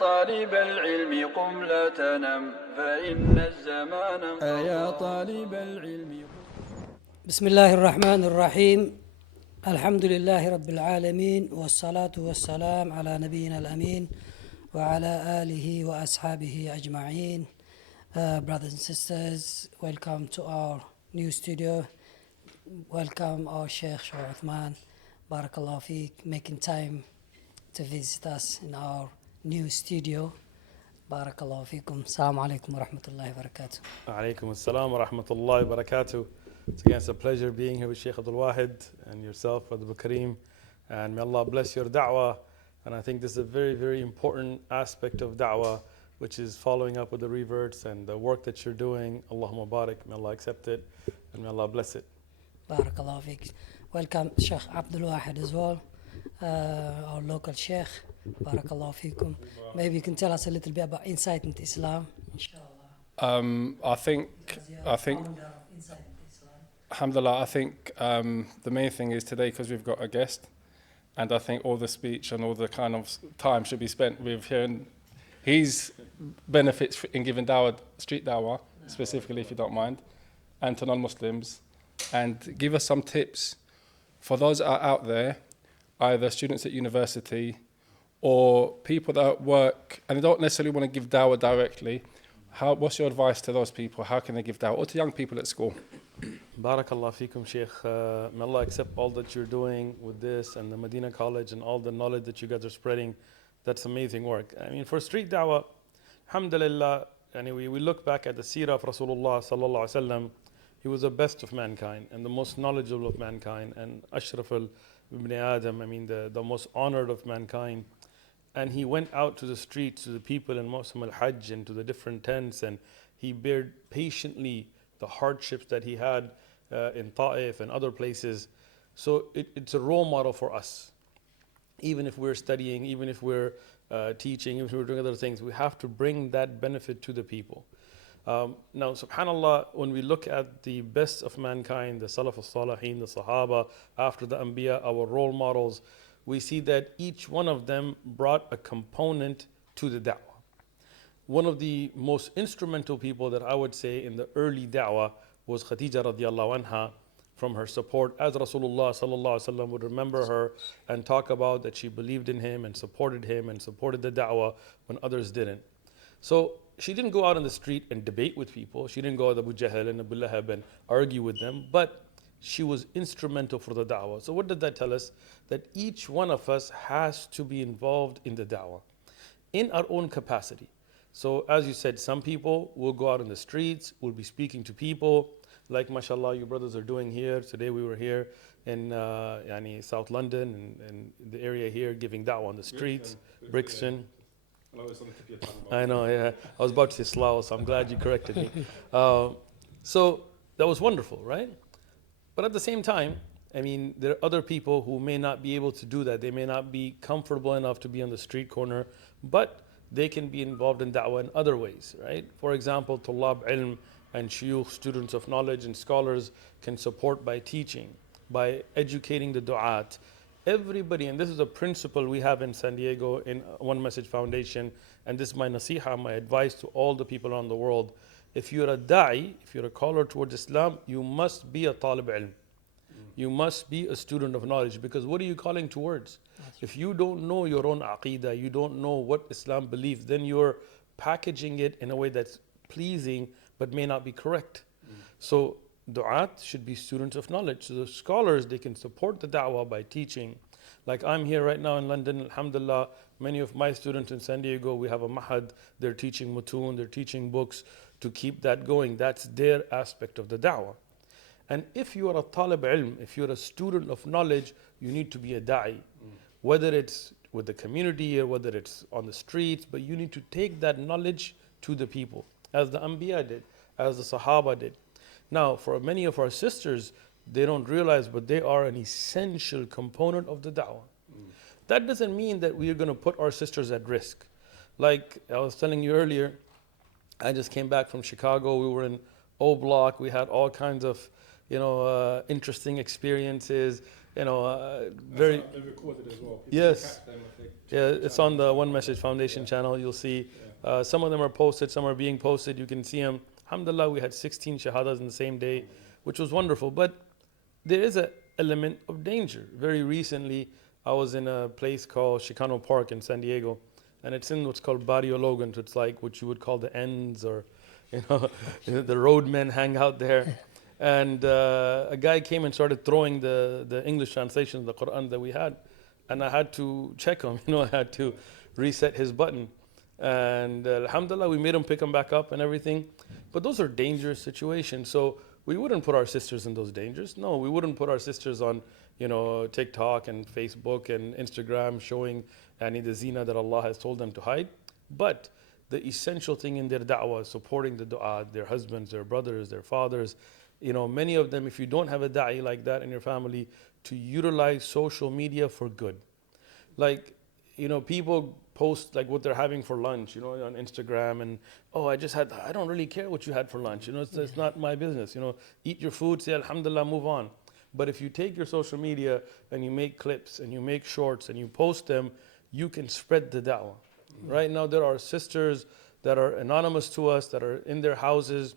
طالب العلم قم لا تنم فإن الزمان يا طالب العلم. بسم الله الرحمن الرحيم. الحمد لله رب العالمين، والصلاة والسلام على نبينا الأمين وعلى آله وأصحابه أجمعين. Brothers and sisters, welcome to our new studio. Welcome our Sheikh Uthman. Barakallahu Feek, making time to visit us in our new studio. Barakallahu Feekum. Assalamu alaikum wa rahmatullahi wa barakatuh. Alaikum assalam wa rahmatullahi wa barakatuh. It's a pleasure being here with Sheikh Abdul Wahid and yourself, Brother Kareem. And may Allah bless your da'wah. And I think this is a very, very important aspect of da'wah, which is following up with the reverts and the work that you're doing. Allahumma barak. May Allah accept it and may Allah bless it. Barakallahu Feek. Welcome Sheikh Abdul Wahid as well, our local Sheikh. Barakallahu Feekum. Maybe you can tell us a little bit about insight into Islam, inshallah. I think, alhamdulillah, I think the main thing is today, because we've got a guest, and I think all the speech and all the kind of time should be spent with hearing his benefits in giving dawah, street dawah, specifically, if you don't mind, and to non-Muslims, and give us some tips for those that are out there, either students at university or people that work and they don't necessarily want to give dawah directly. What's your advice to those people? How can they give dawah? Or to young people at school? Barakallah feekum, Sheikh. May Allah accept all that you're doing with this and the Medina College and all the knowledge that you guys are spreading. That's amazing work. I mean, for street dawah, alhamdulillah, we look back at the seerah of Rasulullah sallallahu alaihi wasallam. He was the best of mankind and the most knowledgeable of mankind and ashraful ibn Adam, the most honored of mankind. And he went out to the streets, to the people in Mawsim al-Hajj and to the different tents, and he bared patiently the hardships that he had in Ta'if and other places. So it's a role model for us. Even if we're studying, even if we're teaching, even if we're doing other things, we have to bring that benefit to the people. Now, subhanAllah, when we look at the best of mankind, the Salaf al-Salihin, the Sahaba, after the Anbiya, our role models, we see that each one of them brought a component to the da'wah. One of the most instrumental people that I would say in the early da'wah was Khadija radiallahu anha, from her support, as Rasulullah sallallahu alaihi wasallam would remember her and talk about that she believed in him and supported the da'wah when others didn't. So she didn't go out on the street and debate with people. She didn't go with Abu Jahl and Abu Lahab and argue with them, but she was instrumental for the da'wah. So what did that tell us? That each one of us has to be involved in the da'wah in our own capacity. So as you said, some people will go out in the streets, will be speaking to people, like mashallah you brothers are doing here. Today we were here in South London and the area here giving da'wah on the streets, Brixton. I know, yeah. I was about to say Slough, so I'm glad you corrected me. So that was wonderful, right? But at the same time, there are other people who may not be able to do that. They may not be comfortable enough to be on the street corner, but they can be involved in da'wah in other ways, right? For example, Tullab ilm and shuyukh, students of knowledge and scholars, can support by teaching, by educating the du'at. Everybody, and this is a principle we have in San Diego in One Message Foundation, and this is my nasiha, my advice to all the people around the world. If you're a da'i, if you're a caller towards Islam, you must be a talib ilm. You must be a student of knowledge, because what are you calling towards? If you don't know your own aqeedah, you don't know what Islam believes, then you're packaging it in a way that's pleasing but may not be correct. So du'at should be students of knowledge. So the scholars, they can support the da'wah by teaching. Like I'm here right now in London, alhamdulillah, many of my students in San Diego, we have a mahad, they're teaching mutun, they're teaching books to keep that going. That's their aspect of the da'wah. And if you are a talib ilm, if you're a student of knowledge, you need to be a da'i. Whether it's with the community or whether it's on the streets, but you need to take that knowledge to the people, as the Anbiya did, as the Sahaba did. Now, for many of our sisters, they don't realize, but they are an essential component of the da'wah. That doesn't mean that we are going to put our sisters at risk. Like I was telling you earlier, I just came back from Chicago. We were in O Block. We had all kinds of, interesting experiences. very. They're recorded as well. Yes. Yeah, it's on the One Message Foundation channel. You'll see some of them are posted, some are being posted. You can see them. Alhamdulillah, we had 16 shahadas in the same day, which was wonderful. But there is an element of danger. Very recently, I was in a place called Chicano Park in San Diego, and it's in what's called Barrio Logan. So it's like what you would call the ends, or the roadmen hang out there. And a guy came and started throwing the English translation of the Quran that we had. And I had to check him, I had to reset his button. And alhamdulillah, we made him pick him back up and everything. But those are dangerous situations. So we wouldn't put our sisters in those dangers. No, we wouldn't put our sisters on, TikTok and Facebook and Instagram showing the zina that Allah has told them to hide. But the essential thing in their da'wah, supporting the du'a, their husbands, their brothers, their fathers, many of them, if you don't have a da'i like that in your family, to utilize social media for good. Like, people post like what they're having for lunch, on Instagram, and I don't really care what you had for lunch. It's not my business. Eat your food, say alhamdulillah, move on. But if you take your social media and you make clips and you make shorts and you post them, you can spread the da'wah. Right now there are sisters that are anonymous to us, that are in their houses,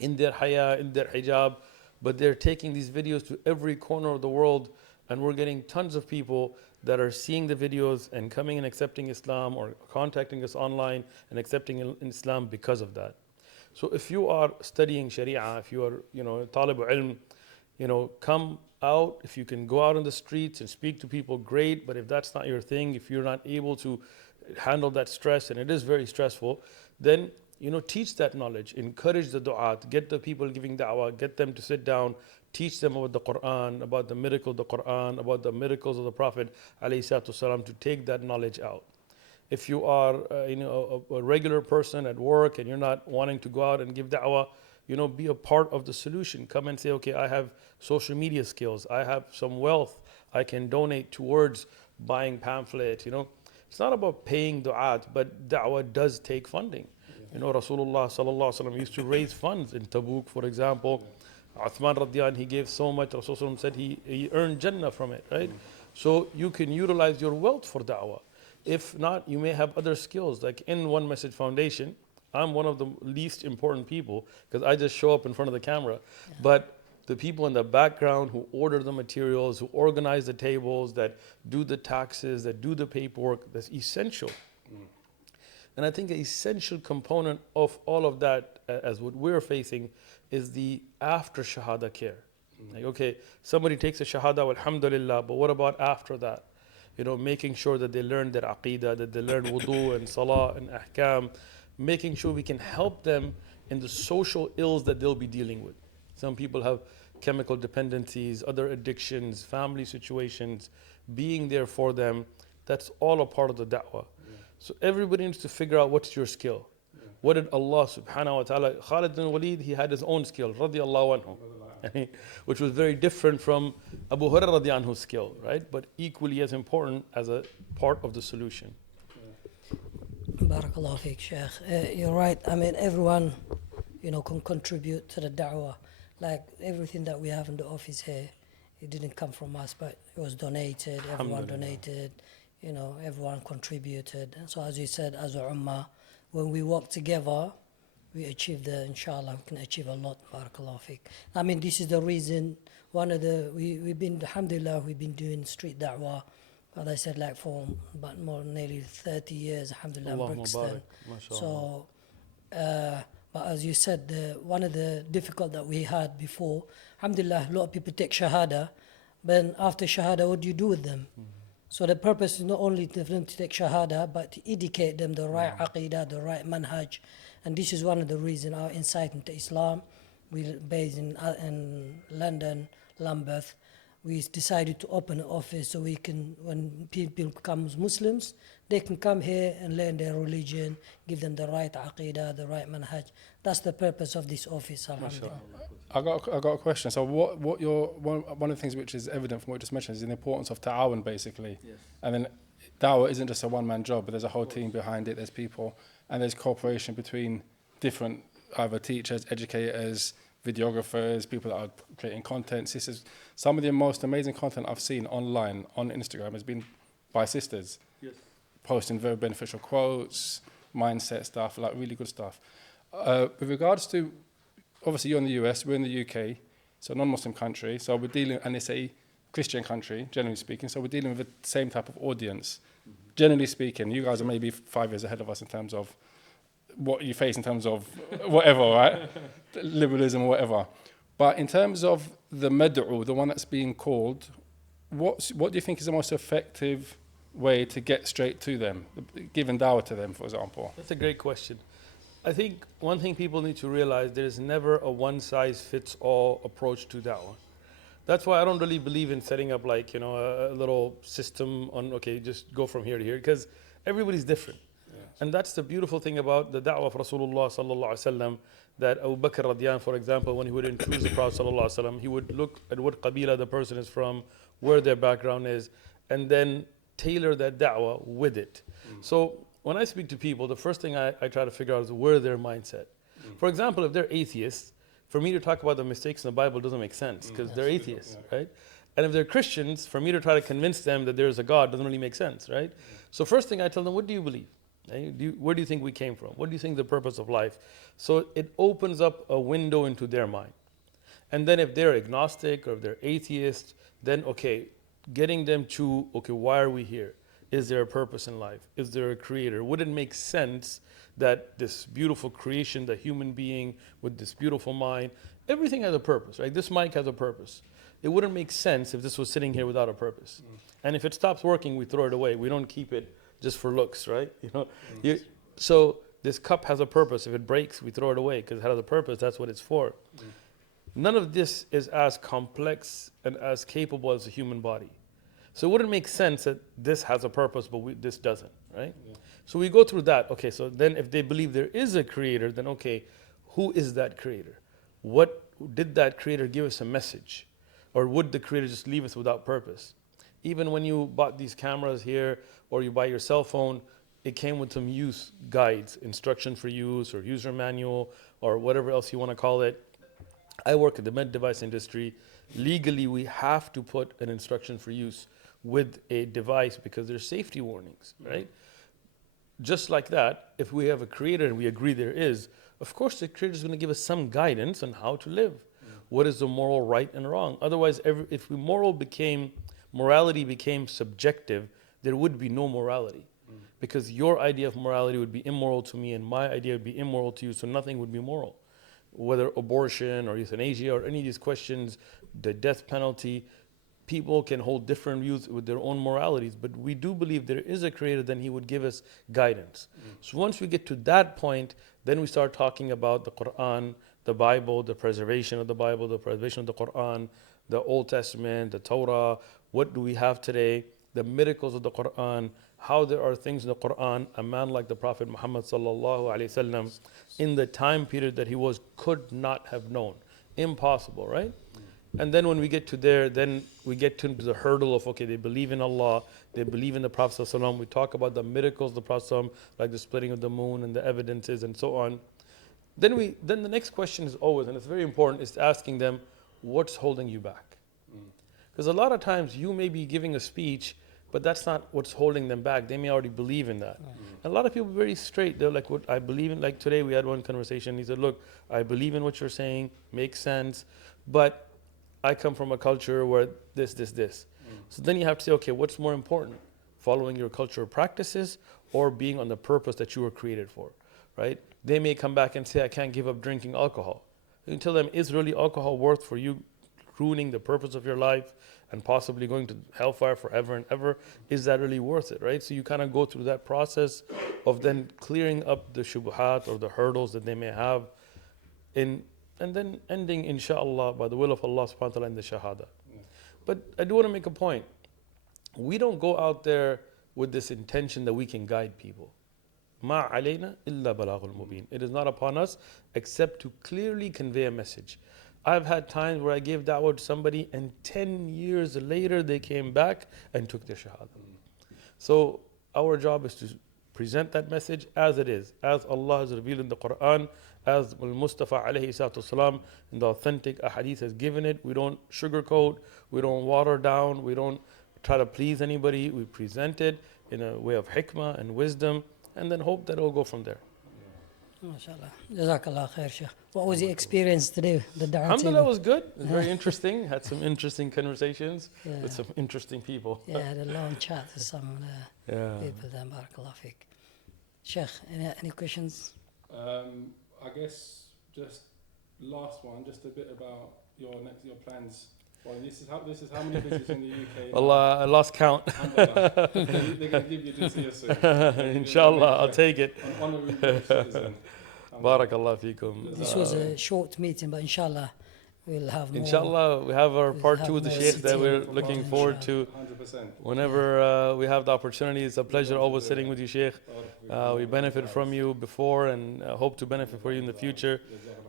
in their haya, in their hijab, but they're taking these videos to every corner of the world, and we're getting tons of people that are seeing the videos and coming and accepting Islam, or contacting us online and accepting Islam because of that. So if you are studying Sharia, if you are, talib ilm, come out. If you can go out on the streets and speak to people, great. But if that's not your thing, if you're not able to handle that stress, and it is very stressful, then teach that knowledge, encourage the du'at, get the people giving da'wah, get them to sit down, teach them about the Quran, about the miracle of the Quran, about the miracles of the Prophet ﷺ, to take that knowledge out. If you are a regular person at work and you're not wanting to go out and give da'wah, be a part of the solution. Come and say, okay, I have social media skills, I have some wealth, I can donate towards buying pamphlets. It's not about paying du'at, but da'wah does take funding. Rasulullah sallallahu alaihi wasallam used to raise funds in Tabuk, for example. Uthman radiyan, he gave so much. Rasulullah said he earned Jannah from it, right? So you can utilize your wealth for da'wah. If not, you may have other skills. Like in One Message Foundation, I'm one of the least important people because I just show up in front of the camera. But the people in the background who order the materials, who organize the tables, that do the taxes, that do the paperwork, that's essential. And I think an essential component of all of that, as what we're facing, is the after shahada care. Like, okay, somebody takes a shahada, alhamdulillah, but what about after that? Making sure that they learn their aqidah, that they learn wudu and salah and ahkam, making sure we can help them in the social ills that they'll be dealing with. Some people have chemical dependencies, other addictions, family situations, being there for them. That's all a part of the da'wah. So everybody needs to figure out what's your skill. What did Allah subhanahu wa ta'ala, Khalid bin Walid, he had his own skill, radiyallahu anhu, which was very different from Abu Hurairah radiyallahu anhu's skill, right? But equally as important as a part of the solution. Barakallahu feek, Sheikh. You're right. I mean, everyone, can contribute to the da'wah. Like everything that we have in the office here, it didn't come from us, but it was donated. Everyone donated. Everyone contributed. And so as you said, as a ummah, when we work together, we achieve inshallah, we can achieve a lot. Barakallahu feek. I mean, this is the reason, we've been, alhamdulillah, we've been doing street da'wah, as I said, like for about nearly 30 years, alhamdulillah, in Brixton. So, but as you said, one of the difficult that we had before, alhamdulillah, a lot of people take shahada, but after shahada, what do you do with them? So the purpose is not only for them to take shahada, but to educate them the right aqidah, the right manhaj. And this is one of the reasons our insight into Islam. We're based in London, Lambeth. We decided to open an office so we can, when people become Muslims, they can come here and learn their religion, give them the right aqidah, the right manhaj. That's the purpose of this office, alhamdulillah. I got a question. So what one of the things which is evident from what you just mentioned is the importance of ta'awun, basically. Yes. And then da'wah isn't just a one-man job, but there's a whole team behind it. There's people, and there's cooperation between different either teachers, educators, videographers, people that are creating content, sisters. Some of the most amazing content I've seen online on Instagram has been by sisters. Yes. Posting very beneficial quotes, mindset stuff, like really good stuff. With regards to, obviously you're in the US, we're in the UK, so a non-Muslim country, so we're dealing, and it's a Christian country, generally speaking, so we're dealing with the same type of audience. Generally speaking, you guys are maybe 5 years ahead of us in terms of what you face in terms of whatever, right? Liberalism or whatever. But in terms of the mad'u, the one that's being called, what do you think is the most effective way to get straight to them, giving dawah to them, for example? That's a great question. I think one thing people need to realize, there's never a one-size-fits-all approach to da'wah. That's why I don't really believe in setting up like, a little system on, okay, just go from here to here, because everybody's different. And that's the beautiful thing about the da'wah of Rasulullah sallallahu alaihi wasallam, that Abu Bakr radiyan, for example, when he would introduce the Prophet sallallahu alaihi wasallam, he would look at what qabila the person is from, where their background is, and then tailor that da'wah with it. So when I speak to people, the first thing I try to figure out is where their mindset. For example, if they're atheists, for me to talk about the mistakes in the Bible doesn't make sense because they're atheists, right? And if they're Christians, for me to try to convince them that there is a God doesn't really make sense, right? So first thing I tell them, what do you believe? Where do you think we came from? What do you think the purpose of life? So it opens up a window into their mind. And then if they're agnostic or if they're atheist, then okay, getting them to, okay, why are we here? Is there a purpose in life? Is there a creator? Would it make sense that this beautiful creation, the human being with this beautiful mind, everything has a purpose, right? This mic has a purpose. It wouldn't make sense if this was sitting here without a purpose. And if it stops working, we throw it away. We don't keep it just for looks, right? So this cup has a purpose. If it breaks, we throw it away because it has a purpose. That's what it's for. None of this is as complex and as capable as a human body. So it wouldn't make sense that this has a purpose, but this doesn't, right? So we go through that. Okay, so then if they believe there is a creator, then okay, who is that creator? What did that creator give us a message? Or would the creator just leave us without purpose? Even when you bought these cameras here, or you buy your cell phone, it came with some use guides, instruction for use, or user manual, or whatever else you want to call it. I work in the med device industry. Legally, we have to put an instruction for use with a device because there's safety warnings, right? Just like that, if we have a creator and we agree there is, of course the creator is going to give us some guidance on how to live. What is the moral right and wrong? Otherwise, if morality became subjective, there would be no morality. Because your idea of morality would be immoral to me and my idea would be immoral to you, so nothing would be moral. Whether abortion or euthanasia or any of these questions, the death penalty, people can hold different views with their own moralities, but we do believe there is a creator, then he would give us guidance. So once we get to that point, then we start talking about the Quran, the Bible, the preservation of the Bible, the preservation of the Quran, the Old Testament, the Torah, what do we have today, the miracles of the Quran, how there are things in the Quran, a man like the Prophet Muhammad sallallahu alaihi wasallam, in the time period that he was, could not have known. Impossible, right? And then when we get to there, then we get to the hurdle of, okay, they believe in Allah, they believe in the Prophet sallallahu alaihi wasallam. We talk about the miracles of the Prophet sallallahu alaihi wasallam, like the splitting of the moon and the evidences and so on. Then the next question is always, and it's very important, is asking them, what's holding you back? Because a lot of times you may be giving a speech, but that's not what's holding them back. They may already believe in that. And a lot of people are very straight. They're like, what I believe in, like today we had one conversation. He said, look, I believe in what you're saying, makes sense, but I come from a culture where this. So then you have to say, okay, what's more important? Following your cultural practices or being on the purpose that you were created for, right? They may come back and say, I can't give up drinking alcohol. You can tell them, is really alcohol worth for you ruining the purpose of your life and possibly going to hellfire forever and ever? Is that really worth it, right? So you kind of go through that process of then clearing up the shubuhat or the hurdles that they may have, and then ending, inshallah, by the will of Allah subhanahu wa ta'ala, in the shahada. But I do want to make a point. We don't go out there with this intention that we can guide people. Ma alayna illa balaghul mubin. It is not upon us except to clearly convey a message. I've had times where I gave da'wah to somebody and 10 years later they came back and took their shahada. So our job is to present that message as it is, as Allah has revealed in the Quran, as Mustafa alayhi salatu wasalam in the authentic ahadith has given it. We don't sugarcoat, we don't water down, we don't try to please anybody. We present it in a way of hikmah and wisdom, and then hope that it will go from there. MashaAllah. Jazakallah khair, Sheikh. What was the experience today? The Dawah Alhamdulillah, TV? was good. It was very interesting. Had some interesting conversations Yeah. with some interesting people. Yeah, I had a long chat with some Yeah. people there. Barakallah fiqh. Sheikh, any questions? I guess just last one, just a bit about your plans. Well, this is how many visits in the UK? Allah, I lost count. Alhamdulillah. They're going to give you jizya soon. Inshallah, I'll take it. An honorary British citizen. Barakallah feekum. This was a short meeting, but inshallah, we'll have more. Inshallah, we have our We'll part have 2 with the more Sheikh that we're sitting looking inshallah. forward to. 100%. Whenever we have the opportunity, it's a pleasure always sitting with you, Sheikh. We benefited from you before and hope to benefit for you in the future.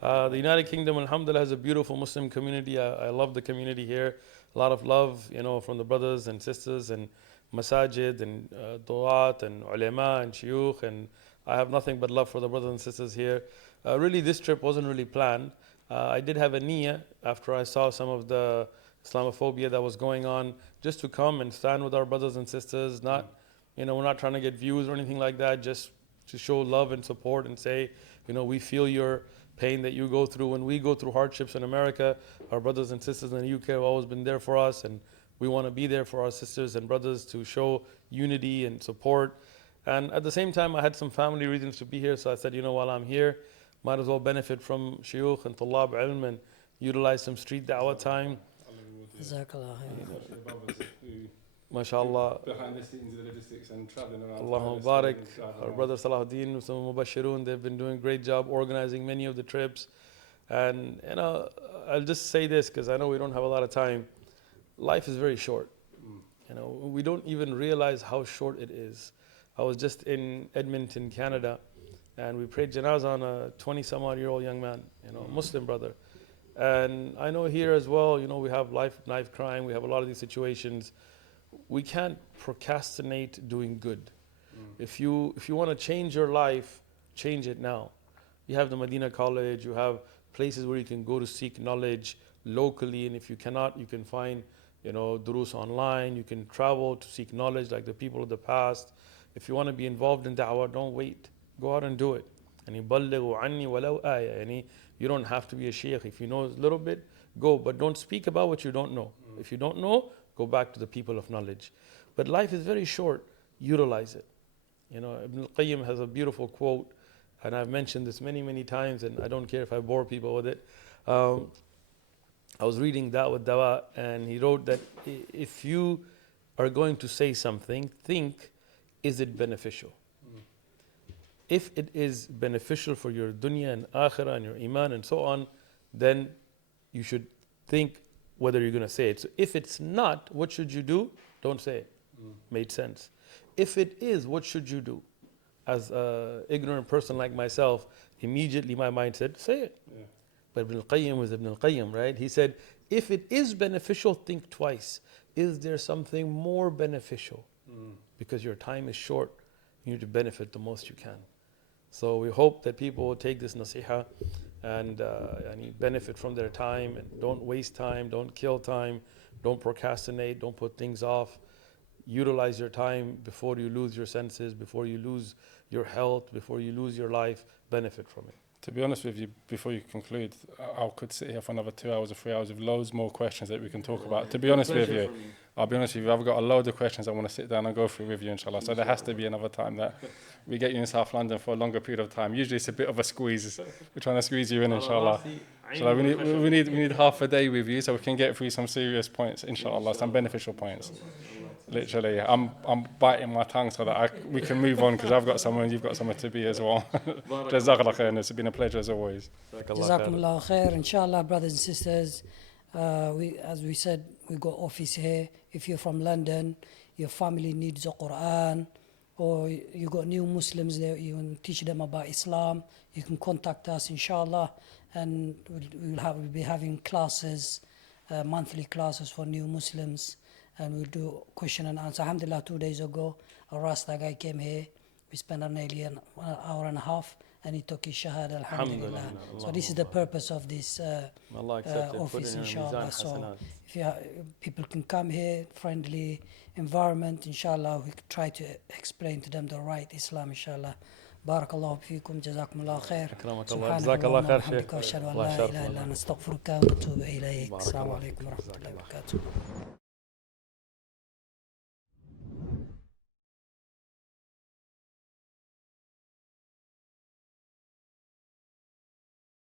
The United Kingdom, alhamdulillah, has a beautiful Muslim community. I love the community here. A lot of love, from the brothers and sisters and masajid and du'at and ulama and shuyukh. And I have nothing but love for the brothers and sisters here. Really, this trip wasn't really planned. I did have a niyyah after I saw some of the Islamophobia that was going on, just to come and stand with our brothers and sisters. Not, we're not trying to get views or anything like that, just to show love and support and say, we feel your pain that you go through. When we go through hardships in America, our brothers and sisters in the UK have always been there for us, and we want to be there for our sisters and brothers to show unity and support. And at the same time, I had some family reasons to be here, so I said, while I'm here, might as well benefit from shuyukh and tullab ilm and utilize some street da'wah time. Jazakallah khair. MashaAllah. Behind the scenes, the logistics and traveling around. Allahumma barak. Our brother Salahuddin, some Mubashirun, they've been doing a great job organizing many of the trips. And, I'll just say this because I know we don't have a lot of time. Life is very short. We don't even realize how short it is. I was just in Edmonton, Canada, and we prayed janazah on a 20-some-odd-year-old young man, Muslim brother. And I know here as well, we have knife crime, we have a lot of these situations. We can't procrastinate doing good. If you want to change your life, change it now. You have the Medina College, you have places where you can go to seek knowledge locally, and if you cannot, you can find, durus online, you can travel to seek knowledge like the people of the past. If you want to be involved in da'wah, don't wait. Go out and do it. And you don't have to be a sheikh. If you know a little bit, go, but don't speak about what you don't know. If you don't know, go back to the people of knowledge. But life is very short. Utilize it. Ibn al-Qayyim has a beautiful quote, and I've mentioned this many, many times, and I don't care if I bore people with it. I was reading Dawah, and he wrote that if you are going to say something, think, is it beneficial? If it is beneficial for your dunya and akhirah and your iman and so on, then you should think whether you're going to say it. So if it's not, what should you do? Don't say it. Made sense. If it is, what should you do? As an ignorant person like myself, immediately my mind said, say it. Yeah. But Ibn al-Qayyim was Ibn al-Qayyim, right? He said, if it is beneficial, think twice. Is there something more beneficial? Because your time is short, you need to benefit the most you can. So we hope that people will take this nasiha and benefit from their time, and don't waste time, don't kill time, don't procrastinate, don't put things off. Utilize your time before you lose your senses, before you lose your health, before you lose your life. Benefit from it. To be honest with you, before you conclude, I could sit here for another 2 hours or 3 hours with loads more questions that we can talk about. To be honest with you, I'll be honest with you, I've got a load of questions I want to sit down and go through with you, inshallah. So there has to be another time that we get you in South London for a longer period of time. Usually it's a bit of a squeeze. We're trying to squeeze you in, inshallah. So we need half a day with you so we can get through some serious points, inshallah, some beneficial points. Literally, I'm biting my tongue so that we can move on, because I've got somewhere and you've got somewhere to be as well. Jazakallah khair, it's been a pleasure as always. Jazakumullah khair. Inshallah, brothers and sisters, as we said, we've got office here. If you're from London, your family needs the Quran, or you got new Muslims there, you want to teach them about Islam, you can contact us, inshallah, and we'll be having classes, monthly classes for new Muslims, and we'll do question and answer. Alhamdulillah, 2 days ago, a Rasta guy came here We spent nearly an hour and a half, and he took his shahada, alhamdulillah. Alhamdulillah. So this is the purpose of this Allah accept it. Put office, it in your inshallah. mizan So hasanat. if people can come here, friendly environment, inshallah, we could try to explain to them the right Islam, inshallah. بارك الله فيكم جزاكم الله خير أكرمك الله. سبحانك جزاك الله اللهم خير وبحمدك شيخ. واشهد ان الله لا يشرفنا. اله الا انت نستغفرك ونتوب اليك بارك السلام الله عليكم فيك. ورحمه جزاك الله الله خير. وبركاته